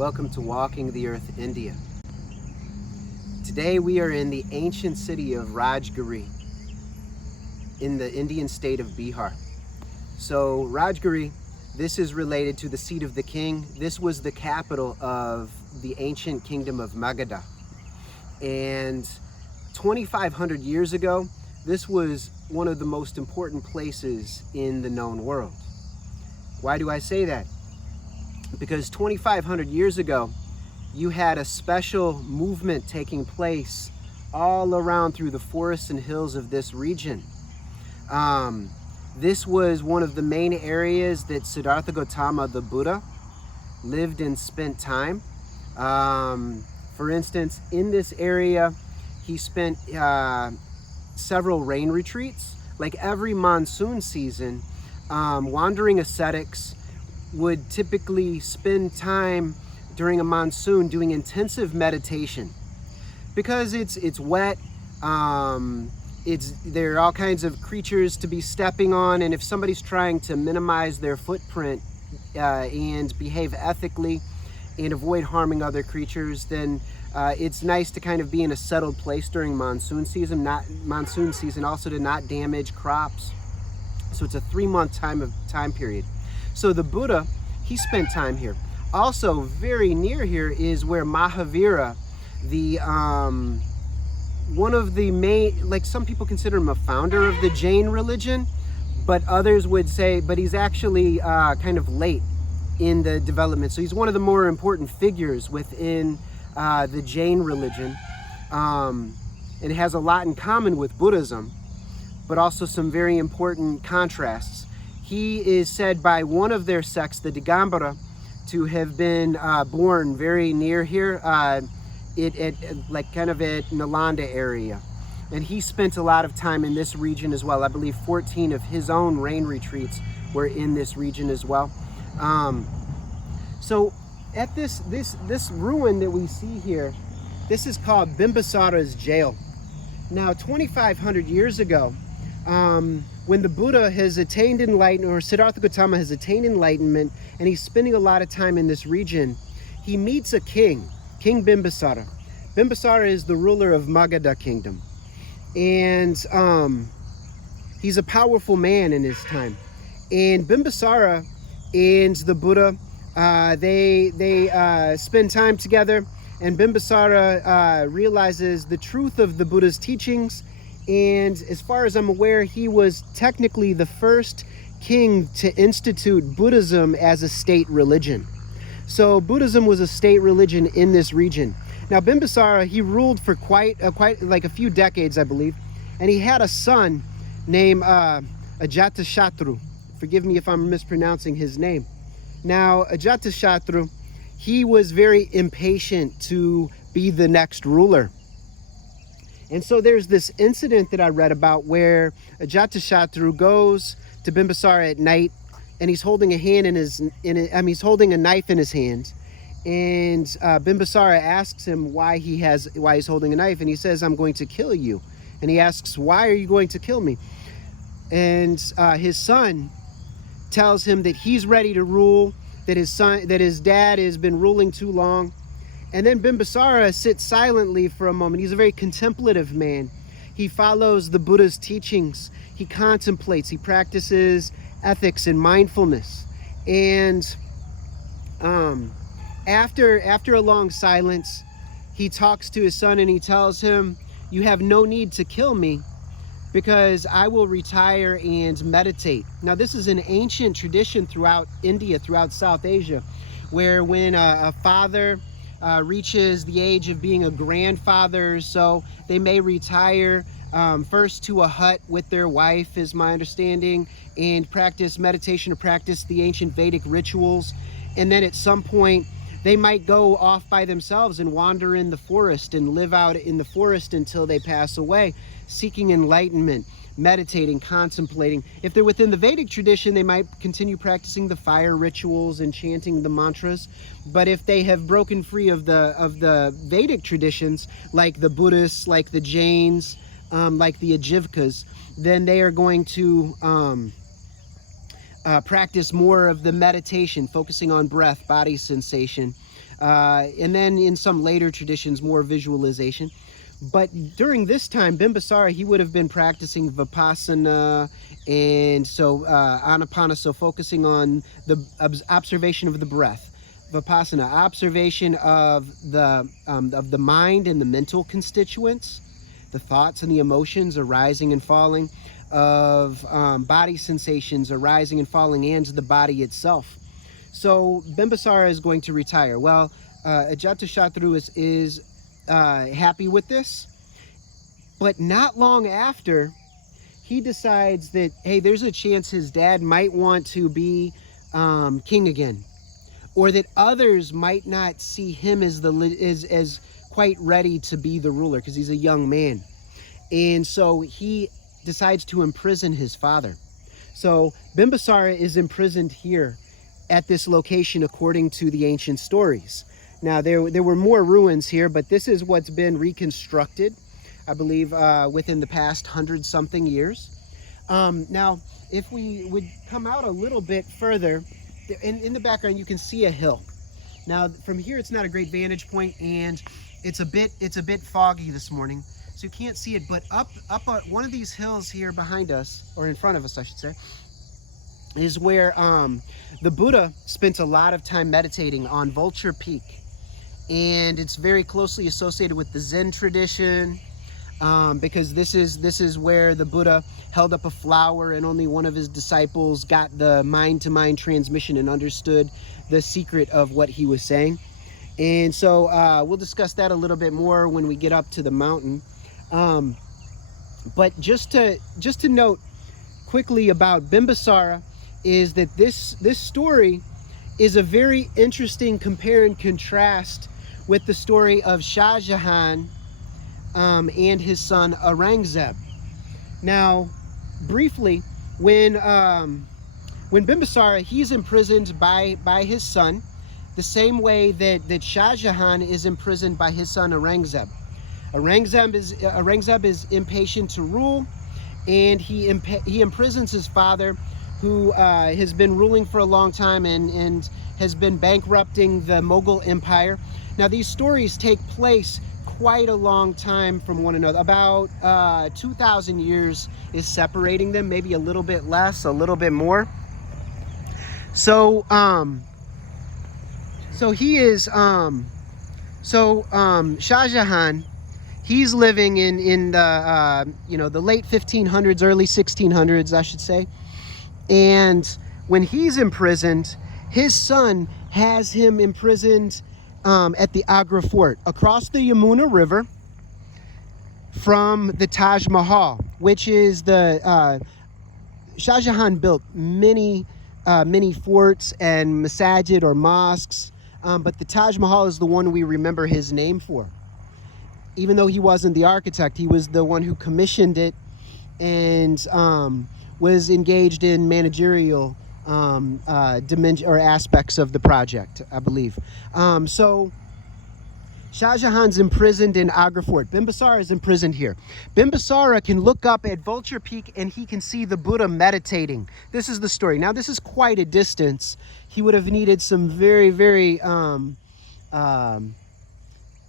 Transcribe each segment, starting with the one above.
Welcome to Walking the Earth, India. Today we are in the ancient city of Rajgiri in the Indian state of Bihar. So Rajgiri, this is related to the seat of the king. This was the capital of the ancient kingdom of Maghada. And 2,500 years ago, this was one of the most important places in the known world. Why do I say that? Because 2,500 years ago, you had a special movement taking place all around through the forests and hills of this region. This was one of the main areas that Siddhartha Gautama, the Buddha, lived and spent time. For instance, in this area, he spent several rain retreats. Like every monsoon season, wandering ascetics would typically spend time during a monsoon doing intensive meditation because it's wet. There are all kinds of creatures to be stepping on, and if somebody's trying to minimize their footprint and behave ethically and avoid harming other creatures, then it's nice to kind of be in a settled place during monsoon season. Also to not damage crops. So it's a 3-month time period. So the Buddha, he spent time here. Also very near here is where Mahavira, the one of the main, like some people consider him a founder of the Jain religion, but others would say, but he's actually kind of late in the development. So he's one of the more important figures within the Jain religion. It has a lot in common with Buddhism, but also some very important contrasts. He is said by one of their sects, the Digambara, to have been born very near here, like kind of at Nalanda area. And he spent a lot of time in this region as well. I believe 14 of his own rain retreats were in this region as well. So at this ruin that we see here, this is called Bimbasara's jail. Now, 2,500 years ago, when the Buddha has attained enlightenment, or Siddhartha Gautama has attained enlightenment, and he's spending a lot of time in this region, he meets a king, King Bimbisara. Bimbisara is the ruler of Maghada kingdom. And he's a powerful man in his time. And Bimbisara and the Buddha, they spend time together, and Bimbisara realizes the truth of the Buddha's teachings. And as far as I'm aware, he was technically the first king to institute Buddhism as a state religion. So Buddhism was a state religion in this region. Now Bimbisara, he ruled for quite like a few decades, I believe, and he had a son named Ajatashatru. Forgive me if I'm mispronouncing his name. Now Ajatashatru, he was very impatient to be the next ruler. And so there's this incident that I read about where Ajatashatru goes to Bimbisara at night, and he's holding he's holding a knife in his hand, and Bimbisara asks him why he's holding a knife, and he says, "I'm going to kill you." And he asks, "Why are you going to kill me?" And his son tells him that he's ready to rule, that his dad has been ruling too long. And then Bimbisara sits silently for a moment. He's a very contemplative man. He follows the Buddha's teachings. He contemplates. He practices ethics and mindfulness. And after a long silence, he talks to his son and he tells him, "You have no need to kill me because I will retire and meditate." Now, this is an ancient tradition throughout India, throughout South Asia, where when a father reaches the age of being a grandfather, so they may retire first to a hut with their wife, is my understanding, and practice meditation or practice the ancient Vedic rituals. And then at some point, they might go off by themselves and wander in the forest and live out in the forest until they pass away, seeking enlightenment, meditating, contemplating. If they're within the Vedic tradition, they might continue practicing the fire rituals and chanting the mantras. But if they have broken free of the Vedic traditions, like the Buddhists, like the Jains, like the Ajivkas, then they are going to practice more of the meditation, focusing on breath, body sensation, And then in some later traditions, more visualization. But during this time, Bimbasara, he would have been practicing Vipassana and so Anapana, so focusing on the observation of the breath. Vipassana, observation of the mind and the mental constituents, the thoughts and the emotions arising and falling, of body sensations arising and falling, and the body itself. So Bimbasara is going to retire. Well, Ajatashatru is happy with this, but not long after, he decides that, hey, there's a chance his dad might want to be king again, or that others might not see him as as quite ready to be the ruler because he's a young man. And so he decides to imprison his father. So Bimbasara is imprisoned here at this location according to the ancient stories. Now there were more ruins here, but this is what's been reconstructed, I believe, within the past 100-something years. Now, if we would come out a little bit further, in the background you can see a hill. Now from here it's not a great vantage point, and it's a bit foggy this morning, so you can't see it. But up on one of these hills here behind us, or in front of us, I should say, is where the Buddha spent a lot of time meditating on Vulture Peak, and it's very closely associated with the Zen tradition. Because this is where the Buddha held up a flower and only one of his disciples got the mind-to-mind transmission and understood the secret of what he was saying. And so we'll discuss that a little bit more when we get up to the mountain. But just to note quickly about Bimbasara is that this story is a very interesting compare and contrast with the story of Shahjahan and his son Aurangzeb. Now, briefly, when Bimbisara, he's imprisoned by his son, the same way that Shahjahan is imprisoned by his son Aurangzeb. Aurangzeb is impatient to rule, and he imprisons his father, who has been ruling for a long time and has been bankrupting the Mughal Empire. Now, these stories take place quite a long time from one another. About 2,000 years is separating them, maybe a little bit less, a little bit more. So he is Shahjahan, he's living in the the late 1500s, early 1600s, I should say. And when he's imprisoned, his son has him imprisoned at the Agra Fort, across the Yamuna River from the Taj Mahal, which is the Shajahan built many forts and masajid or mosques, but the Taj Mahal is the one we remember his name for. Even though he wasn't the architect, he was the one who commissioned it and was engaged in managerial dimension or aspects of the project, I believe. So Shahjahan's imprisoned in Agra Fort. Bimbasara is imprisoned here. Bimbasara can look up at Vulture Peak and he can see the Buddha meditating. This is the story. Now, this is quite a distance. He would have needed some very, very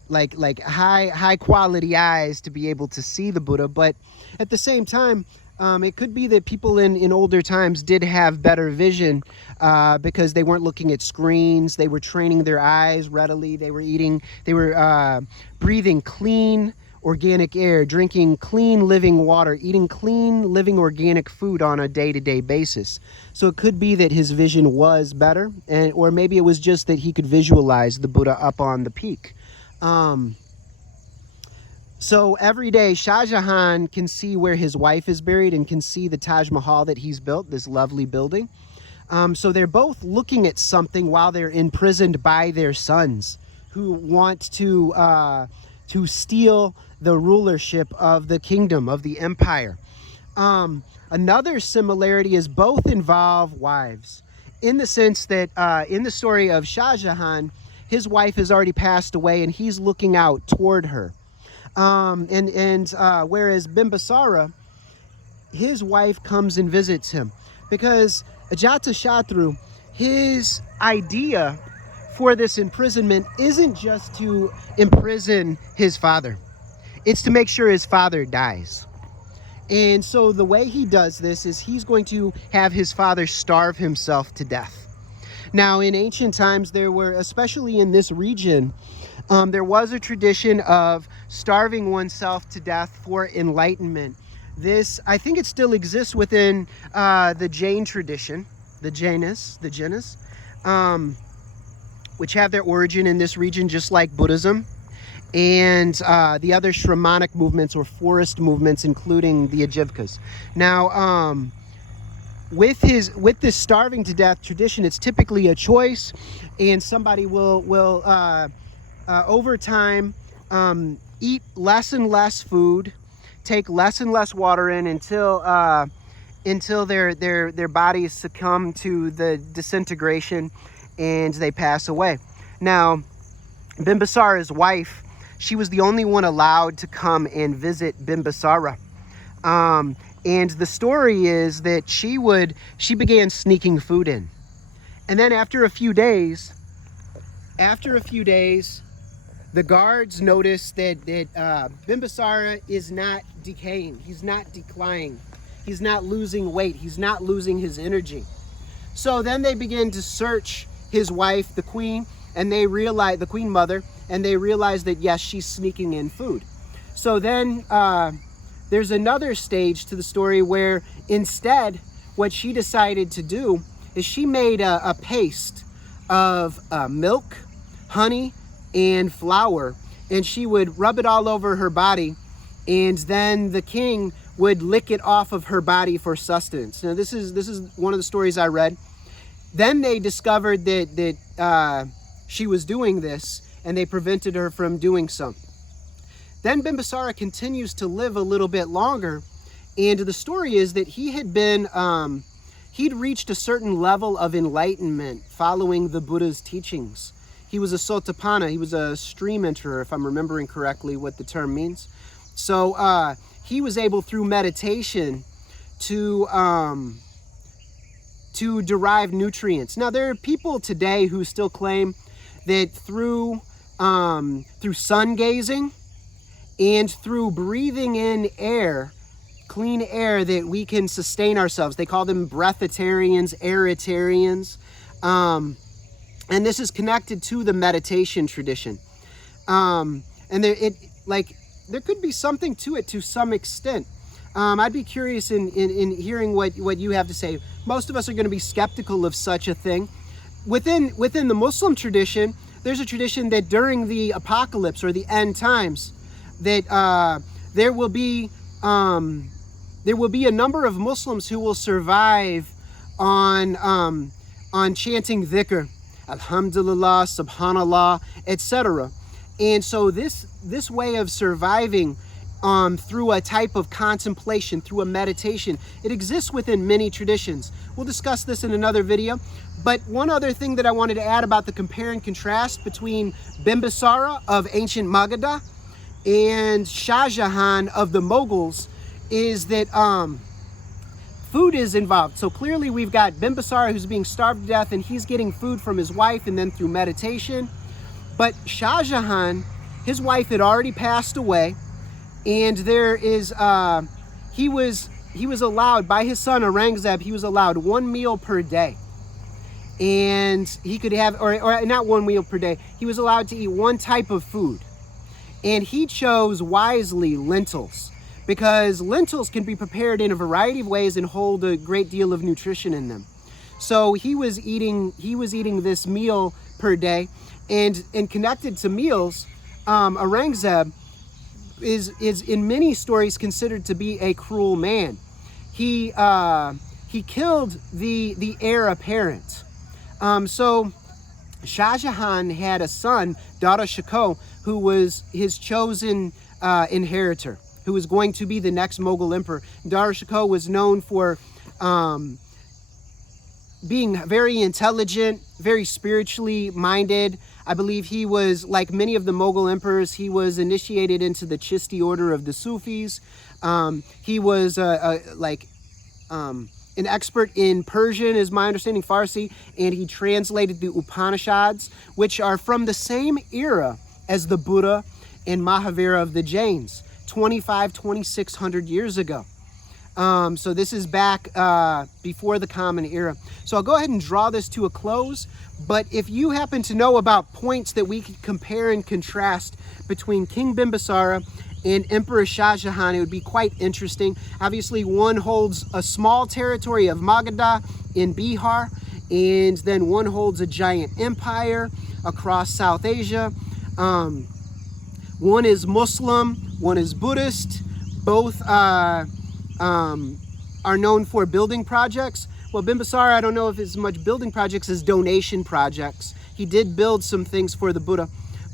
like high quality eyes to be able to see the Buddha. But at the same time, it could be that people in older times did have better vision because they weren't looking at screens. They were training their eyes readily. They were breathing clean organic air, drinking clean living water, eating clean living organic food on a day-to-day basis. So it could be that his vision was better, or maybe it was just that he could visualize the Buddha up on the peak. So every day, Shahjahan can see where his wife is buried and can see the Taj Mahal that he's built, this lovely building. So they're both looking at something while they're imprisoned by their sons, who want to steal the rulership of the kingdom, of the empire. Another similarity is both involve wives, in the sense that in the story of Shahjahan, his wife has already passed away and he's looking out toward her. Whereas Bimbasara, his wife comes and visits him, because Ajatashatru, his idea for this imprisonment isn't just to imprison his father. It's to make sure his father dies. And so the way he does this is he's going to have his father starve himself to death. Now, in ancient times, there were, especially in this region, there was a tradition of starving oneself to death for enlightenment. This, I think it still exists within the Jain tradition, the Jainas, which have their origin in this region, just like Buddhism, and the other shamanic movements or forest movements, including the Ajivkas. Now, with this starving to death tradition, it's typically a choice, and somebody will over time eat less and less food, take less and less water in until their bodies succumb to the disintegration and they pass away. Now, Bimbisara's wife, she was the only one allowed to come and visit Bimbasara. And the story is that she began sneaking food in. And then after a few days, the guards noticed that Bimbisara is not decaying. He's not declining. He's not losing weight. He's not losing his energy. So then they begin to search his wife, the queen, and they realize, the queen mother, and they realize that yes, she's sneaking in food. So then there's another stage to the story where instead what she decided to do is she made a paste of milk, honey, and flour, and she would rub it all over her body, and then the king would lick it off of her body for sustenance. Now this is one of the stories I read. Then they discovered that she was doing this, and they prevented her from doing so. Then Bimbisara continues to live a little bit longer, and the story is that he had been, he'd reached a certain level of enlightenment following the Buddha's teachings. He was a Sotapanna, he was a stream enterer, if I'm remembering correctly what the term means. So he was able, through meditation, to derive nutrients. Now, there are people today who still claim that through sun gazing and through breathing in air, clean air, that we can sustain ourselves. They call them breatharians, aeritarians. And this is connected to the meditation tradition. And there could be something to it to some extent. I'd be curious in hearing what you have to say. Most of us are going to be skeptical of such a thing. Within the Muslim tradition, there's a tradition that during the apocalypse or the end times, that there will be a number of Muslims who will survive on chanting dhikr, alhamdulillah, subhanallah, etc. And so this way of surviving through a type of contemplation, through a meditation, it exists within many traditions. We'll discuss this in another video. But one other thing that I wanted to add about the compare and contrast between Bimbisara of ancient Maghada and Shahjahan of the Mughals is that food is involved. So clearly we've got Bimbisara who's being starved to death, and he's getting food from his wife and then through meditation. But Shahjahan, his wife had already passed away, and there is he was allowed by his son Aurangzeb, he was allowed 1 meal per day. And he could have, or not 1 meal per day, he was allowed to eat one type of food. And he chose wisely lentils, because lentils can be prepared in a variety of ways and hold a great deal of nutrition in them. So he was eating this meal per day, and connected to meals, Aurangzeb is in many stories considered to be a cruel man. He killed the heir apparent. So Shahjahan had a son, Dara Shikoh, who was his chosen inheritor, who was going to be the next Mughal emperor. Dara Shikoh was known for being very intelligent, very spiritually minded. I believe he was, like many of the Mughal emperors, he was initiated into the Chishti order of the Sufis. He was an expert in Persian, is my understanding, Farsi, and he translated the Upanishads, which are from the same era as the Buddha and Mahavira of the Jains, 2600 years ago. So this is back before the Common Era. So I'll go ahead and draw this to a close, but if you happen to know about points that we could compare and contrast between King Bimbisara and Emperor Shahjahan, it would be quite interesting. Obviously, one holds a small territory of Maghada in Bihar, and then one holds a giant empire across South Asia. One is Muslim, one is Buddhist. Both are known for building projects. Well, Bimbisara, I don't know if it's as much building projects as donation projects. He did build some things for the Buddha.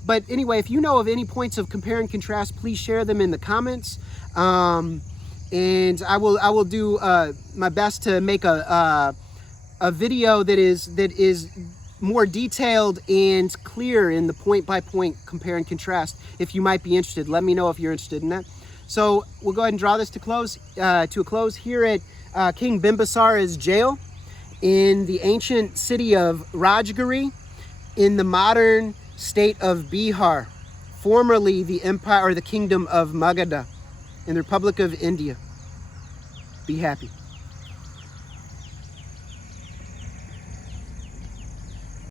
But anyway, if you know of any points of compare and contrast, please share them in the comments. And I will do my best to make a video that is more detailed and clear in the point-by-point compare and contrast. If you might be interested, let me know if you're interested in that. So we'll go ahead and draw this to a close here at King Bimbisara's jail in the ancient city of Rajgiri in the modern state of Bihar, formerly the empire or the kingdom of Maghada in the Republic of India. Be happy.